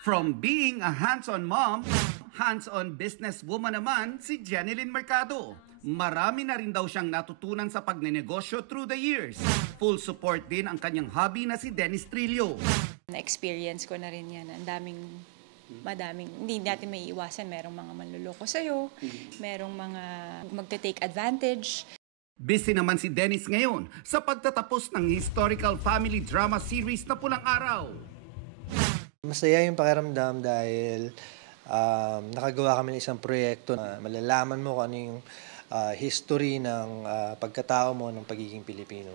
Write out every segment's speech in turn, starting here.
From being a hands-on mom, hands-on businesswoman naman si Jenilyn Mercado. Marami na rin daw siyang natutunan sa pagnenegosyo through the years. Full support din ang kanyang hobby na si Dennis Trillo. Na-experience ko na rin yan. Ang madaming, hindi natin may iwasan. Merong mga manluloko sa'yo, merong mga magte-take advantage. Busy naman si Dennis ngayon sa pagtatapos ng historical family drama series na Pulang Araw. Masaya yung pakiramdam dahil nakagawa kami ng isang proyekto na malalaman mo kung ano yung history ng pagkatao mo ng pagiging Pilipino.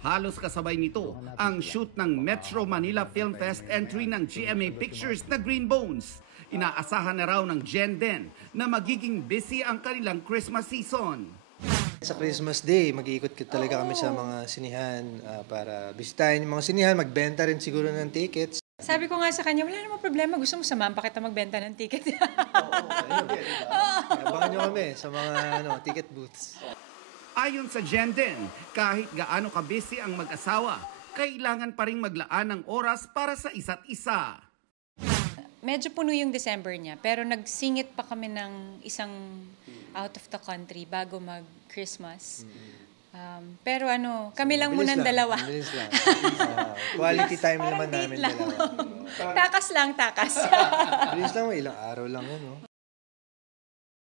Halos kasabay nito ang shoot ng Metro Manila Film Fest entry ng GMA Pictures na Green Bones. Inaasahan na raw ng Gen Den na magiging busy ang kanilang Christmas season. Sa Christmas Day, mag-iikot talaga kami sa mga sinihan para bisitahin yung mga sinihan, magbenta rin siguro ng tickets. Sabi ko nga sa kanya, wala namang problema. Gusto mo samahan pa kita magbenta ng ticket. Abangan nyo kami sa mga ticket booths. Ayon sa Gen Den, kahit gaano ka-busy ang mag-asawa, kailangan pa rin maglaan ng oras para sa isa't isa. Medyo puno yung December niya, pero nagsingit pa kami ng isang out of the country bago mag-Christmas. Pero kami lang munang dalawa. Bilis lang. Quality time naman namin dalawa. Takas lang, takas. Bilis lang, ilang araw lang yan.